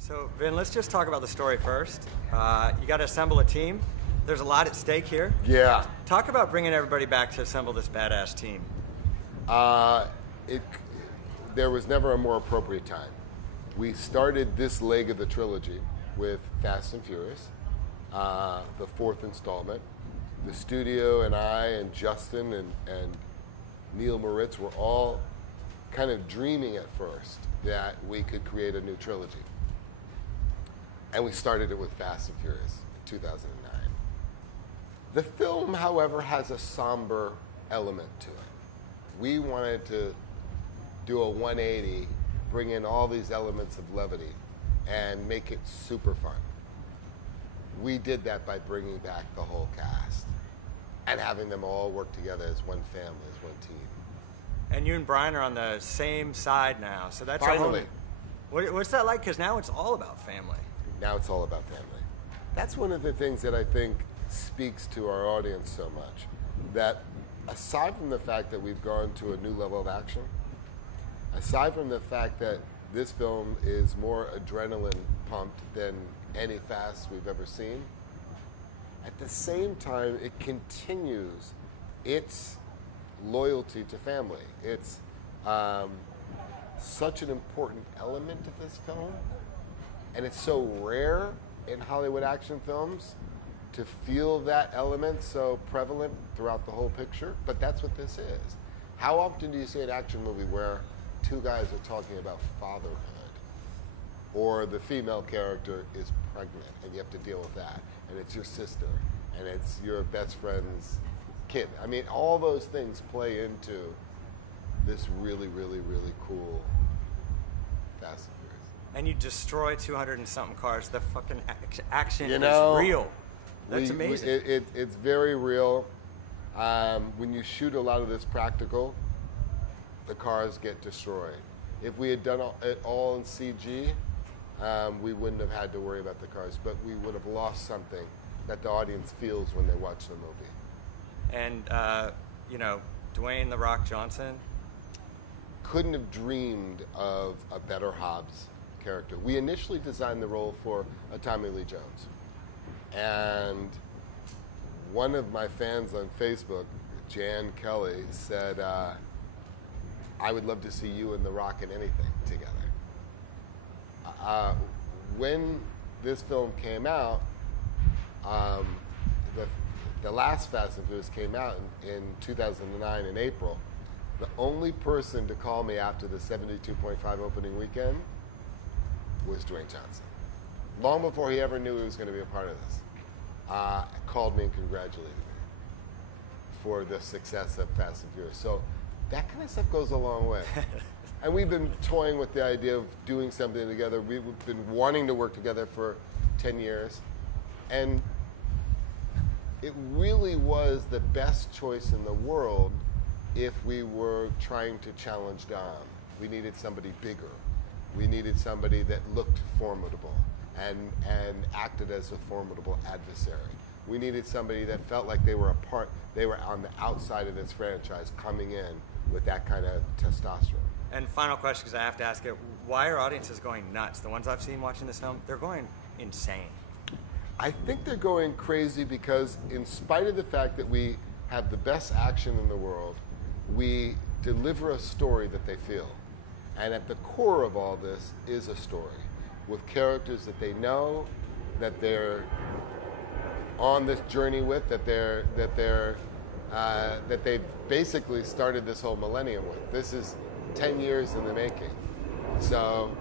So, Vin, let's just talk about the story first. You got to assemble a team. There's a lot at stake here. Yeah. Talk about bringing everybody back to assemble this badass team. There was never a more appropriate time. We started this leg of the trilogy with Fast and Furious, the fourth installment. The studio and I and Justin and Neil Moritz were all kind of dreaming at first that we could create a new trilogy. And we started it with Fast and Furious, 2009. The film, however, has a somber element to it. We wanted to do a 180, bring in all these elements of levity, and make it super fun. We did that by bringing back the whole cast and having them all work together as one family, as one team. And you and Brian are on the same side now, so that's Finally. What's that like? Because now it's all about family. Now it's all about family. That's one of the things that I think speaks to our audience so much. That aside from the fact that we've gone to a new level of action, aside from the fact that this film is more adrenaline pumped than any Fast we've ever seen, at the same time it continues its loyalty to family. It's such an important element of this film, and it's so rare in Hollywood action films to feel that element so prevalent throughout the whole picture, but that's what this is. How often do you see an action movie where two guys are talking about fatherhood, or the female character is pregnant and you have to deal with that, and it's your sister, and it's your best friend's kid? I mean, all those things play into this really, really, really cool Fast and Furious. And you destroy 200 and something cars. The fucking action is real. That's amazing. It's very real. When you shoot a lot of this practical, the cars get destroyed. If we had done it all in CG, we wouldn't have had to worry about the cars, but we would have lost something that the audience feels when they watch the movie. And, Dwayne "The Rock" Johnson. Couldn't have dreamed of a better Hobbs character. We initially designed the role for a Tommy Lee Jones. And one of my fans on Facebook, Jan Kelly, said, I would love to see you and The Rock in anything together. When this film came out, the last Fast and Furious came out in 2009 in April. The only person to call me after the 72.5 opening weekend was Dwayne Johnson. Long before he ever knew he was going to be a part of this, called me and congratulated me for the success of Fast and Furious. So that kind of stuff goes a long way. And we've been toying with the idea of doing something together. We've been wanting to work together for 10 years. And it really was the best choice in the world if we were trying to challenge Dom. We needed somebody bigger. We needed somebody that looked formidable and acted as a formidable adversary. We needed somebody that felt like they were on the outside of this franchise, coming in with that kind of testosterone. And final question, because I have to ask it, why are audiences going nuts? The ones I've seen watching this film, they're going insane. I think they're going crazy because in spite of the fact that we have the best action in the world, we deliver a story that they feel. And at the core of all this is a story with characters that they know, that they're on this journey with, that they've basically started this whole millennium with. This is 10 years in the making. So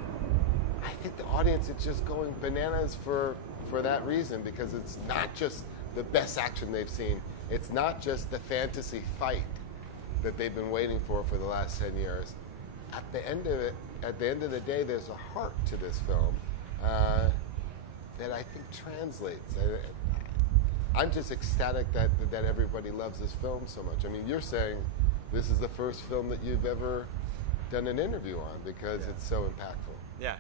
I think the audience is just going bananas for that reason, because it's not just the best action they've seen. It's not just the fantasy fight that they've been waiting for the last 10 years. At the end of the day, there's a heart to this film that I think translates. I'm just ecstatic that everybody loves this film so much. I mean, you're saying this is the first film that you've ever done an interview on because it's so impactful. Yeah.